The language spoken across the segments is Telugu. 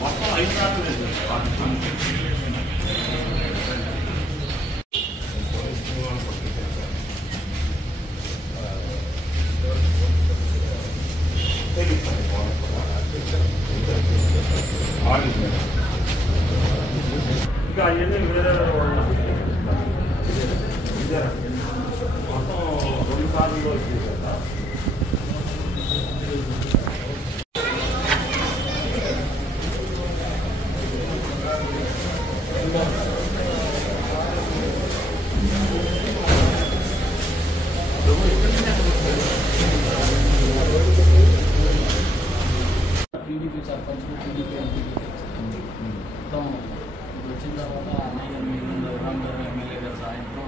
మొత్తం 5 సార్లు ఇంకా అవన్నీ వేరే మొత్తం 2 సార్లు వచ్చింది కదా. టీడీపీ సర్పంచ్ టీడీపీ మొత్తం వచ్చిన తర్వాత అన్నయ్య రామగారు ఎమ్మెల్యే గారి సాయంతో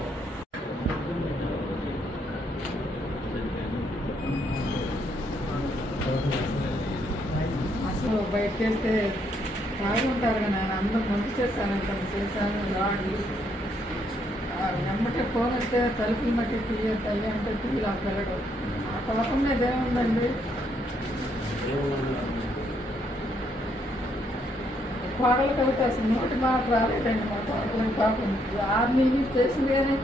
అసలు బయట చేస్తే బాగుంటారు కానీ ఆయన అందరూ మంచి చేశాను చేశాను రాడు ఎమ్మటే ఫోన్ వస్తే తలుపులు మట్టి తీయతాయి అంటే తీయలు ఆ పిల్లడు ఆ పాపం మీద ఏముందండి కోడలు కవిత అసలు నోటి మాట రాలేదండి మా కోడలకి పాపం ఆర్మీ చేసింది కానీ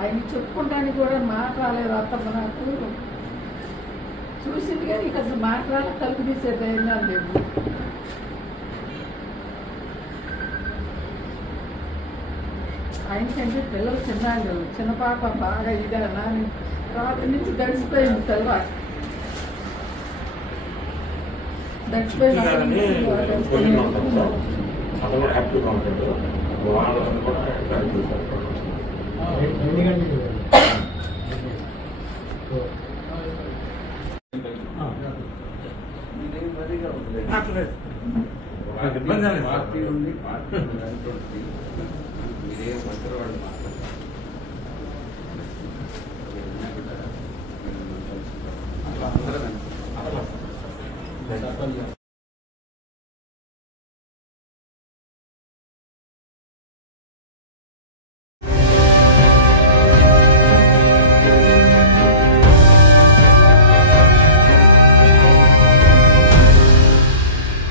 ఆయన చెప్పుకుంటానికి కూడా మాట రాలేదు అత్తమ్మ నాకు చూసింది కానీ ఇక అసలు మాట రాలే తలుపు తీసే ధైర్యాలు లేవు. ఆయనకంటే పిల్లలు చిన్నాళ్ళు చిన్న పాప బాగా ఇదా నాని రాత్రి నుంచి గడిచిపోయింది తెల్లవారు అతను యాక్టివ్గా ఉంటాడు. వాళ్ళని కూడా ఇబ్బంది లేదు. పార్టీ ఉంది పార్టీ మీరే మంత్రి వాళ్ళు మాట్లాడారు.